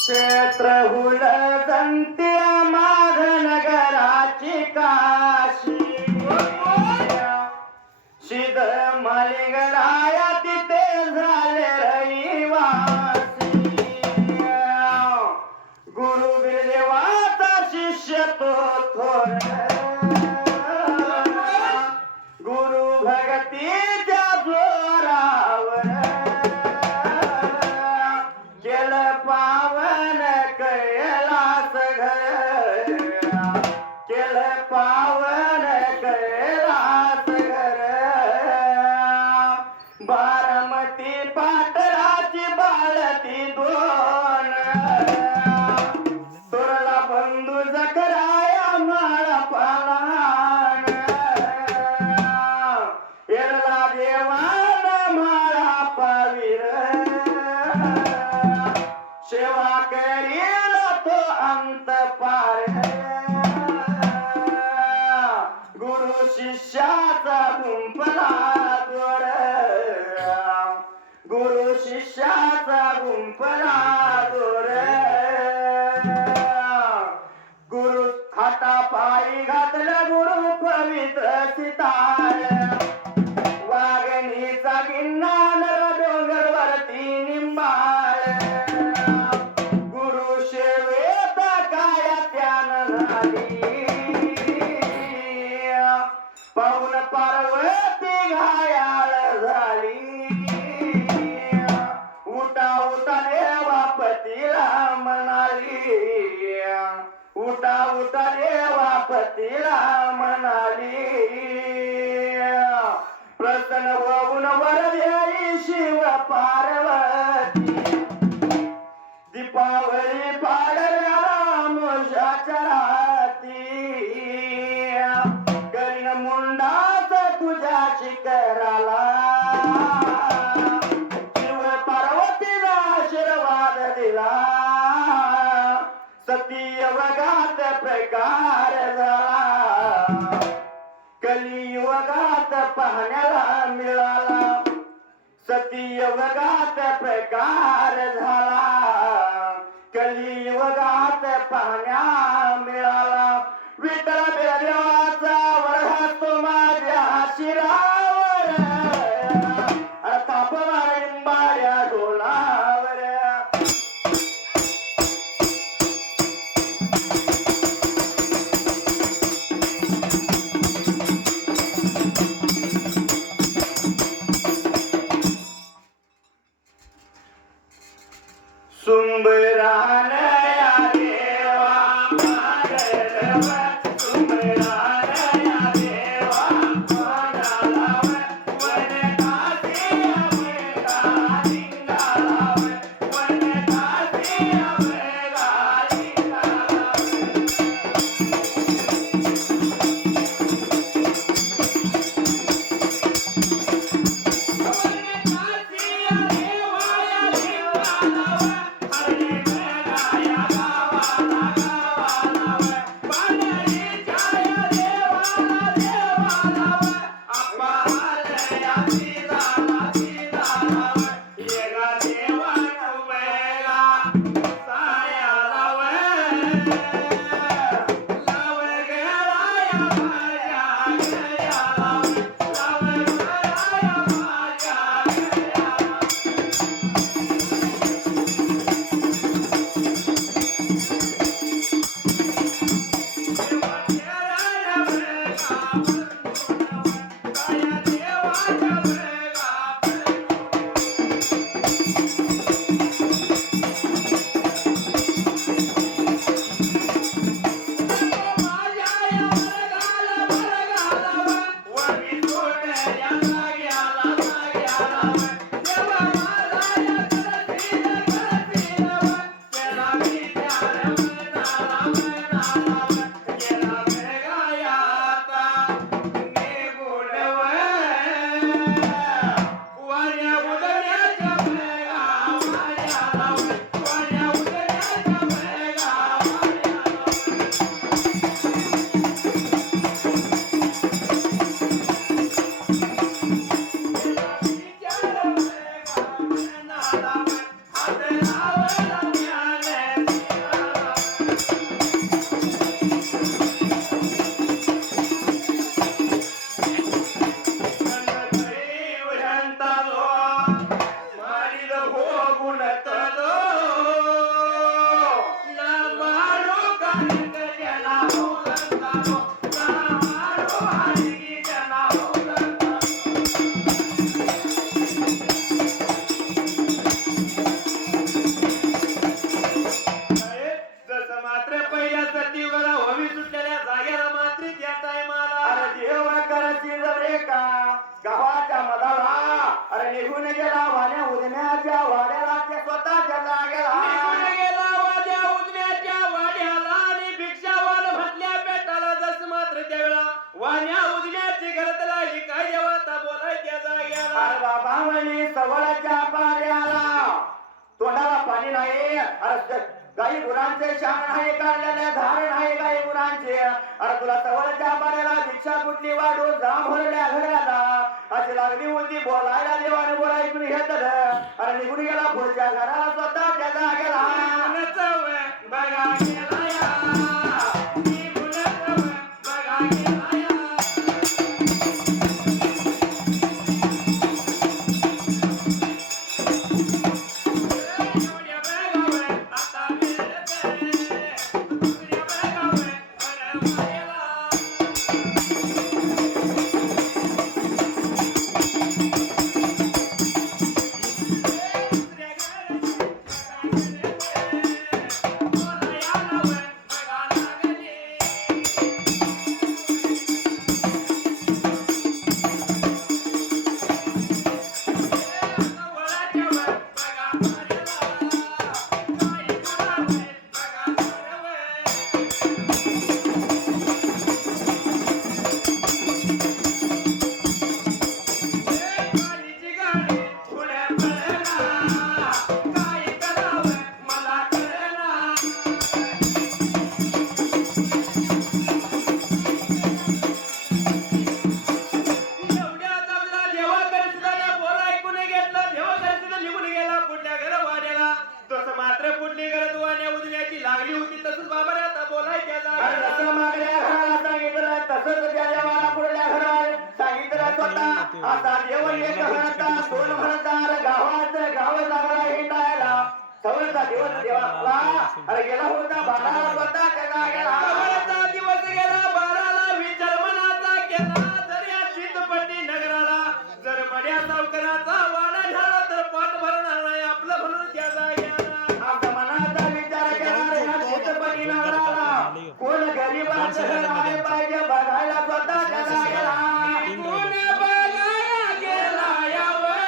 क्षेत्रहुल संती माघ नगराची काशी शिद मलिंगराया तिथे झाले रहिवासी गुरु बिरदेवाचा शिष्य तो थोर गुरु भगतीच्या जोरावर केलं पावन कैलास घर केलं पावन कैलास घर बारामती पाटलाची बाळती दोन तोरला बंधू जकराया माळा पालान एरला देवान माळा पावीर सेवा करील तो अंत पार गुरु शिष्याचा गुंपला दोर गुरु शिष्याचा गुंपला दोर गुरु हाता पायी घातलं गुरु पवित्र सितार वाघणीचा गिन्नान डोंगरवरती निंबाळ गुरु सेवेत काय त्यान झाली पाऊन पार्वती घायाळ झाली उठा उठा देवा पतीला म्हणाली उठा उठा देवा पतीला म्हणाली प्रसन्न होऊन वर देई शिव पार्वती दीपावली पाडल्या मोशाच्या राती करीन मुंडाच तुझ्या शिखराला शिव पार्वतीला आशीर्वाद दिला सतीयुगात प्रकार झाला कलियुगात पाहण्याला मिळाला सतीयुगात प्रकार झाला कलियुगात पाहण्या मिळाला विठ्ठल देवाचा वरहातो माझ्या शिरावर तापवा लिंबाड्या डोलावर सुंबरान या देवा पाडलव सुंबरान या देवा पाडलव वन काशी अवघा लिंगालाव वन काशी अवघा लिंगालाव वन काशी या देवा या लिंगालाव काही गुरांचे शान आहे काढलेले धारण आहे काही गुरांचे अरे तुला सवलच्या पाण्याला भिक्षा कुठली वाढून जा भरल्या घराला अशी लागली होती बोलायला देवाने बोला ऐकून घेतलं अरे निघून गेला पुढच्या घराला स्वतः त्याचा गेला बघा गेला या निघून बघा गेला या लागली होती तसंच बाबा रे आता बोलायच्या जसं मागल्या घराला सांगितलं तसंच त्या देवाला पुढल्या घराला सांगितलं स्वतः आता देव एक म्हणता दोन म्हणता गावात गाव लागला हिंडायला सवलचा दिवस देवाला अरे गेला होता बाराला स्वतः त्याला गेला सवलचा दिवस गेला बाराला विचार मनाचा केला जर या चितपट्टी नगराला जर बड्या सावकाराचा वाडा झाला तर पाठ भरणार नाही आपलं म्हणून त्याचा गेला आपल्या मनाचा विचार केला या चितपट्टी नगराला कोण गरीबाचं घर आहे पाहिजे बघायला स्वतः त्याला गेला कोण बघायला गेला यावं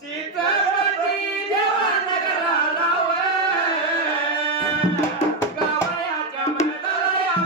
चितपट्टी देवा नगराला गावयाच्या मैदानाला या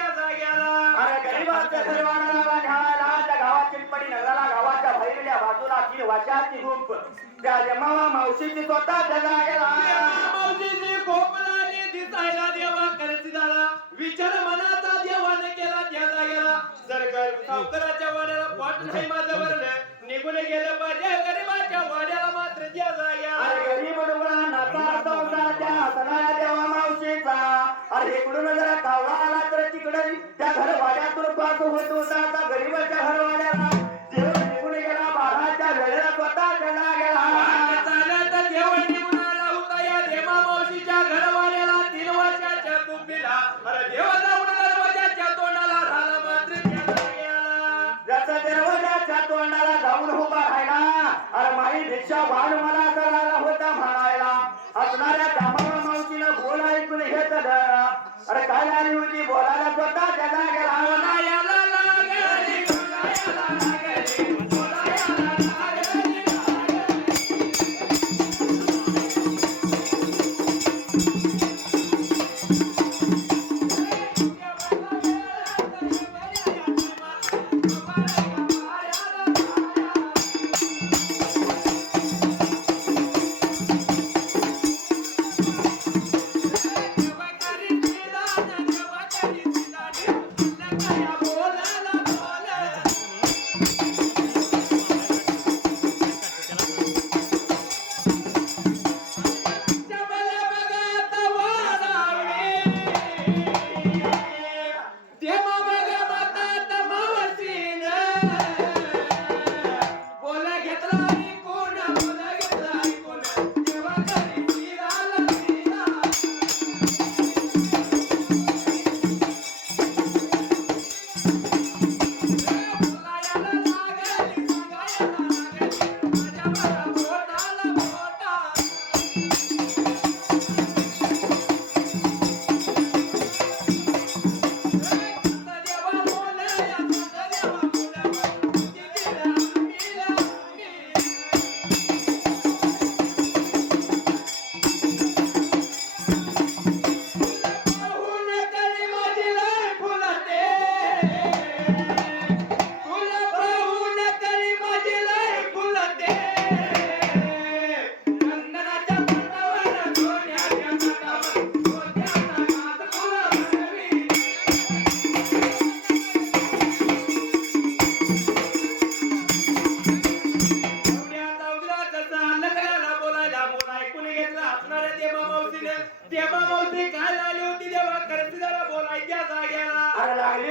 गावयाच्या मैदानाला या वाच्याची गुंप त्या जमावा मावशीची स्वतः जगा गेला मावशीची खोपलाने दिसायला देवा करती झाला विचार मनाचा देवाने केला त्याचा गेला जर सावकाराच्या वाड्याला पाठ नाही माझं भरलं निघून गेलं पाहिजे गरीबाच्या वाड्याला मात्र त्याचा गेला अरे गरीब डोळा नाता संसाराच्या हसणाऱ्या देवा मावशीचा अरे इकडून जरा कावळा आला तर तिकडे त्या घर वाड्यातून पास होत होता आता गरीबाच्या घर वाड्याला देव निघून गेला बाराच्या वेळेला स्वतः चला गेला चालत देव निघून आला होता या देवा मावशीच्या घरवाड्याला 3 वर्षाच्या कुंभीला अरे देव जाऊन दरवाजाच्या तोंडाला राहिला मात्र त्याला गेला जसं दरवाजाच्या तोंडाला जाऊन उभा राहिला अरे माई भिक्षा वाढ मला करायला होता म्हणायला असणाऱ्या दामा मावशीनं बोल ऐकून घेतलं अरे काय आली होती बोलायला स्वतः त्याला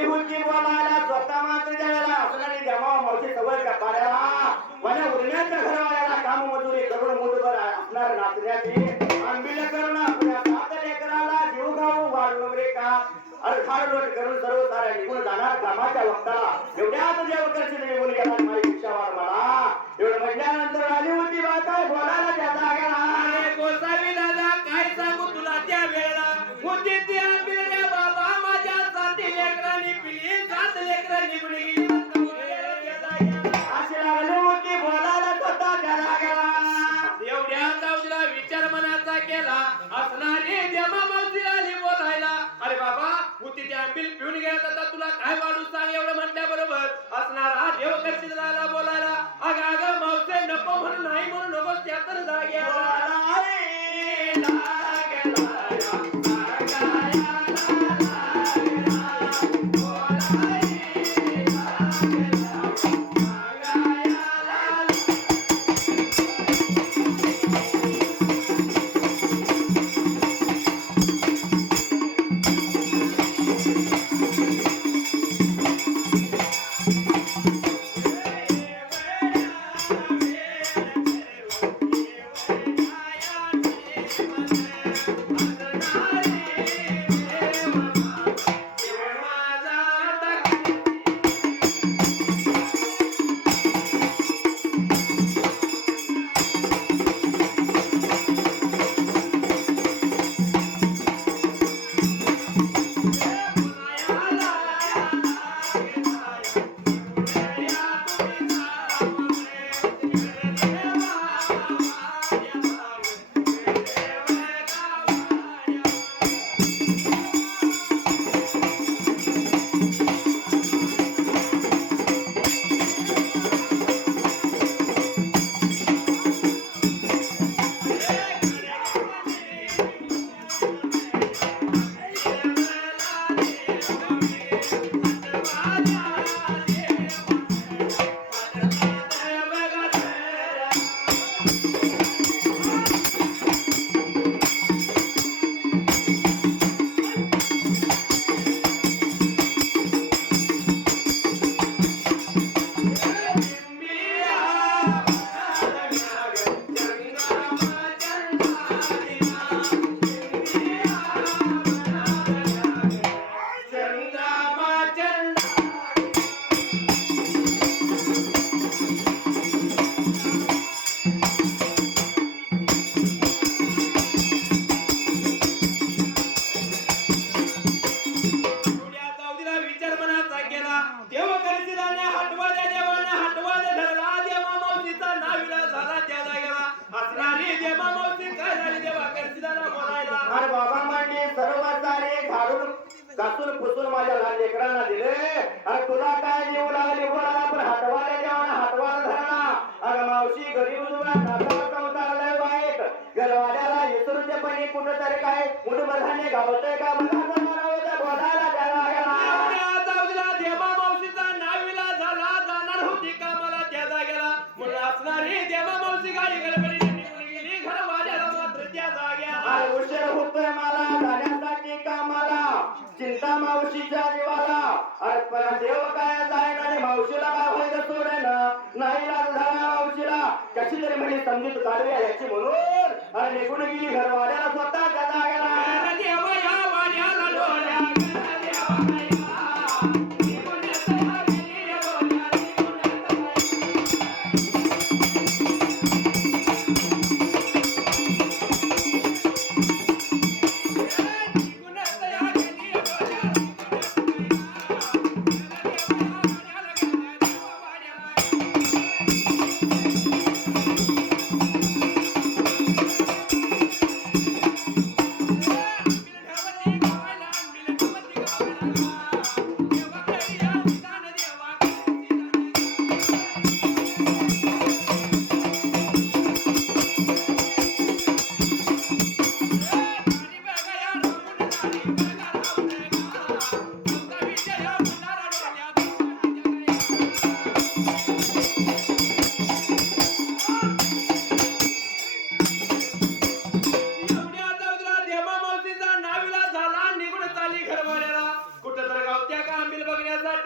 होती बोलायला स्वतः मात्र द्यायला असणारी जमावा मावशी सवय कपाड्याला म्हणे उरण्याच्या घरवाल्याला काम मजुरी करून मुठभर असणार नाचण्याची आंबिल करून आपल्या 7 लेकराला जीव घाऊ वाढून रे का अरे खाड लोट करून सर्व साऱ्या निघून जाणार कामाच्या वक्ताला एवढ्याच देवकरची निघून गेला माझी इच्छावार मला एवढं म्हटल्यानंतर आली होती बा काय बोलायला त्याचा गेला गोसावी दादा काय सांगू तुला त्या वेळेला होती ती आंबिल रे बाबा माझ्या 7 लेकरांनी पिली 7 लेकरं निघून गेली अशी लागली होती बोलायला स्वतः त्याला गेला एवढ्या जाऊला विचार मनाचा केला असणारी देवा मावशी आली बोलायला अरे बाबा होती ती आंबिल पिऊन गेला तर तुला काय वाढू सांग एवढं म्हटल्या बरोबर असणारा देव करशील बोलायला अग मावसे नको म्हणून नाही म्हणून नको त्या तर जाग्या अरे बाबा म्हणजे सर्व सारे घालून घासून पुसून माझ्या लहान लेकरांना दिले अरे तुला काय देऊ लागली बोलायला पण हटवाल्या जेवण हटवाला धरला अरे मावशी गरीब संसार वाईट घरवाल्याला विसरूचे पण कुठं तरी काय मुठभर धान्य गावतंय का बोलायला त्याला देवा मावशीचा नाविला झाला जाणार होती का मला त्या जागेला म्हणून असणारी देवा मावशी गाडी गडबडी गेली घरवाल्याला मात्र त्या जाग्या उशीर होतोय मला जाण्यासाठी कामाला चिंता मावशीच्या जीवाला अरे पण देव काय जाईन आणि मावशीला काय होईल सोडे ना नाही लाग झाला मावशीला कशी तरी म्हणे समजूत काढूया याची म्हणून अरे निघून गेली घरवाल्याला स्वतः त्या जागेला देवा या वाड्याला डोळ्या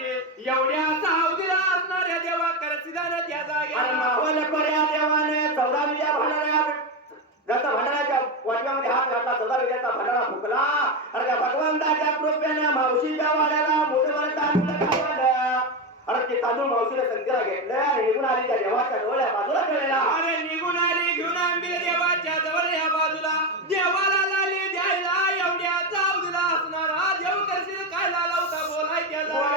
पाटील एवढ्या अवधीला असणाऱ्या देवा करसिदानं त्या जागेला आणि मावल पर्या देवाने 14 विद्या भांडाऱ्या जसं भंडाराच्या वाटव्यामध्ये हात घातला 14 विद्याचा भंडारा फुकला अरे त्या भगवंताच्या कृपेनं मावशीच्या वाड्याला मुठभर तांदूळ खावलं अरे ते तांदूळ मावशीने संकेला घेतलं आणि निघून आली त्या देवाच्या डोळ्या बाजूला गेलेला अरे निघून आली घेऊन आंबे देवाच्या जवळ या बाजूला देवाला लाली द्यायला एवढ्या अवधीला असणारा देव करशील काय लाला होता बोलाय त्याला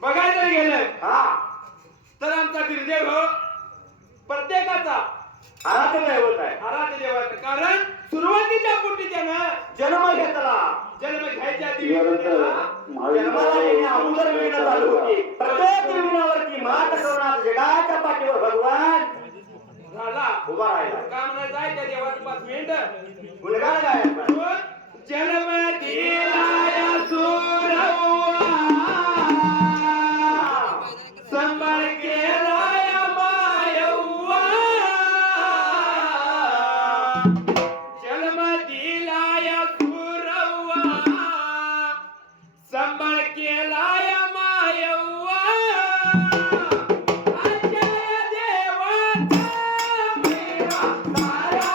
बघायला गेलं तर आमचा गिरदेव प्रत्येकाचा आराध्य दैवत आहे आराध्य देवाचं कारण सुरुवातीच्या पोटी त्यानं जन्म घेतला जन्म घ्यायच्या आधी जन्माला येण्या अगोदर विणं चालू होती प्रत्येक विणावरती मात करणार जगाच्या पाठीवर भगवान झाला उभा राहिला का म्हणायचं आहे त्या देवाचं 5 मिनिट गुणगान गायब जन्म दिलाया सुरवा संभाळ केलाय मायव्वा जन्म दिलाय सुरवा संभाळ केलाय मायव्वा अजय देवाचा मेरा सारा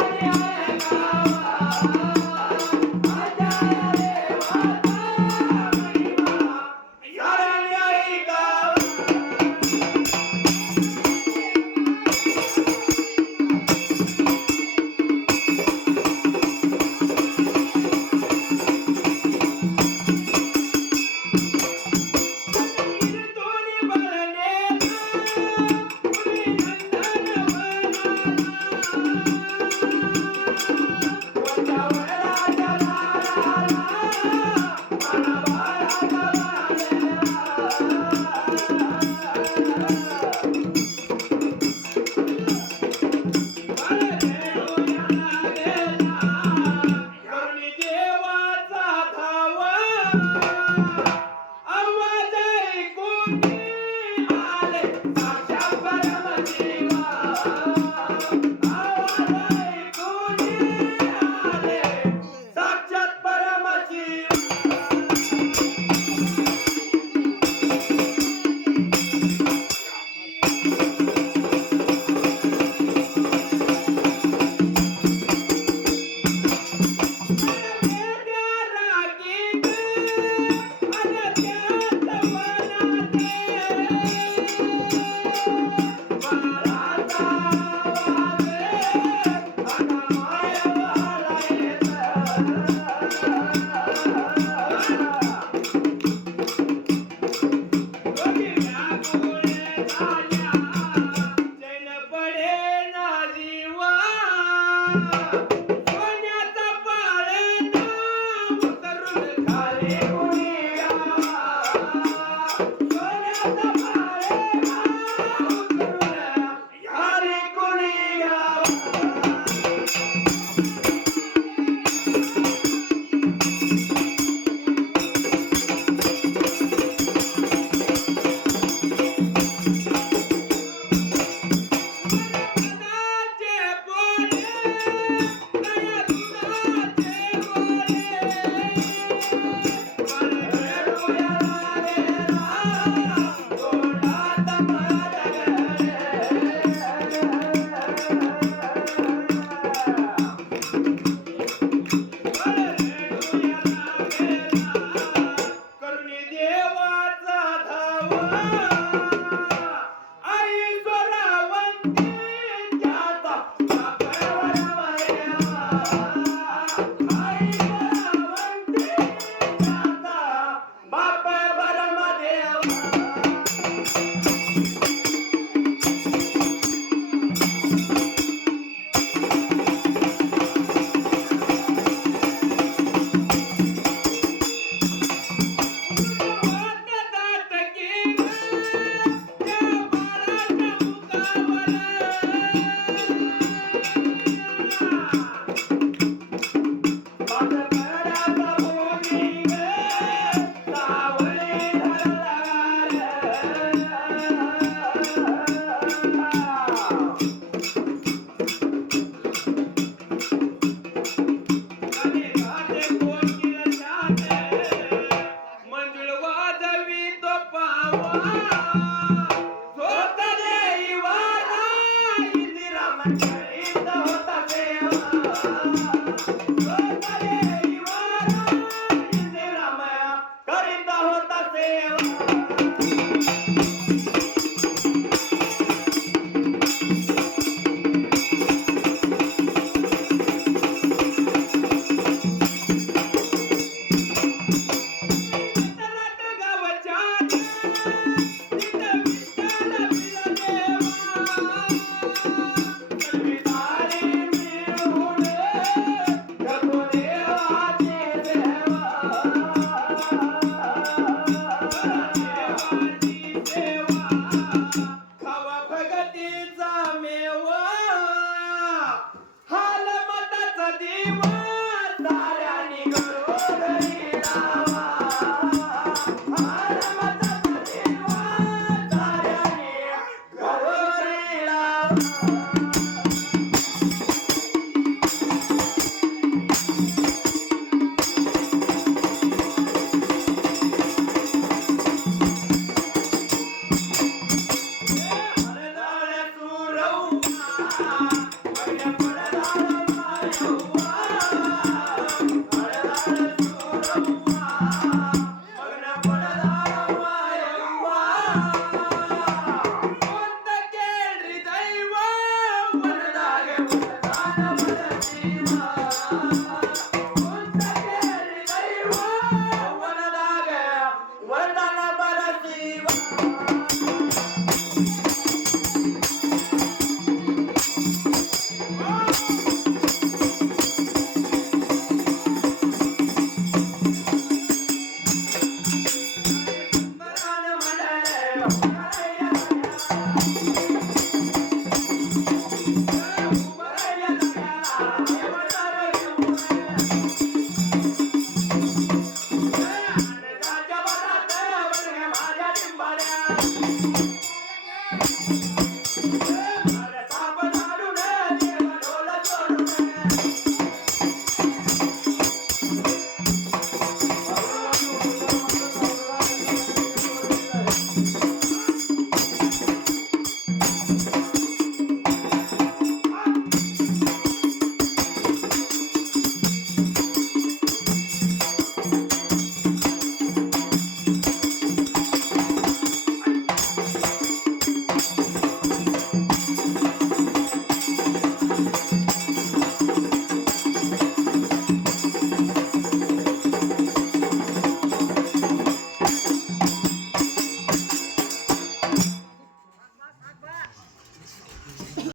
घरी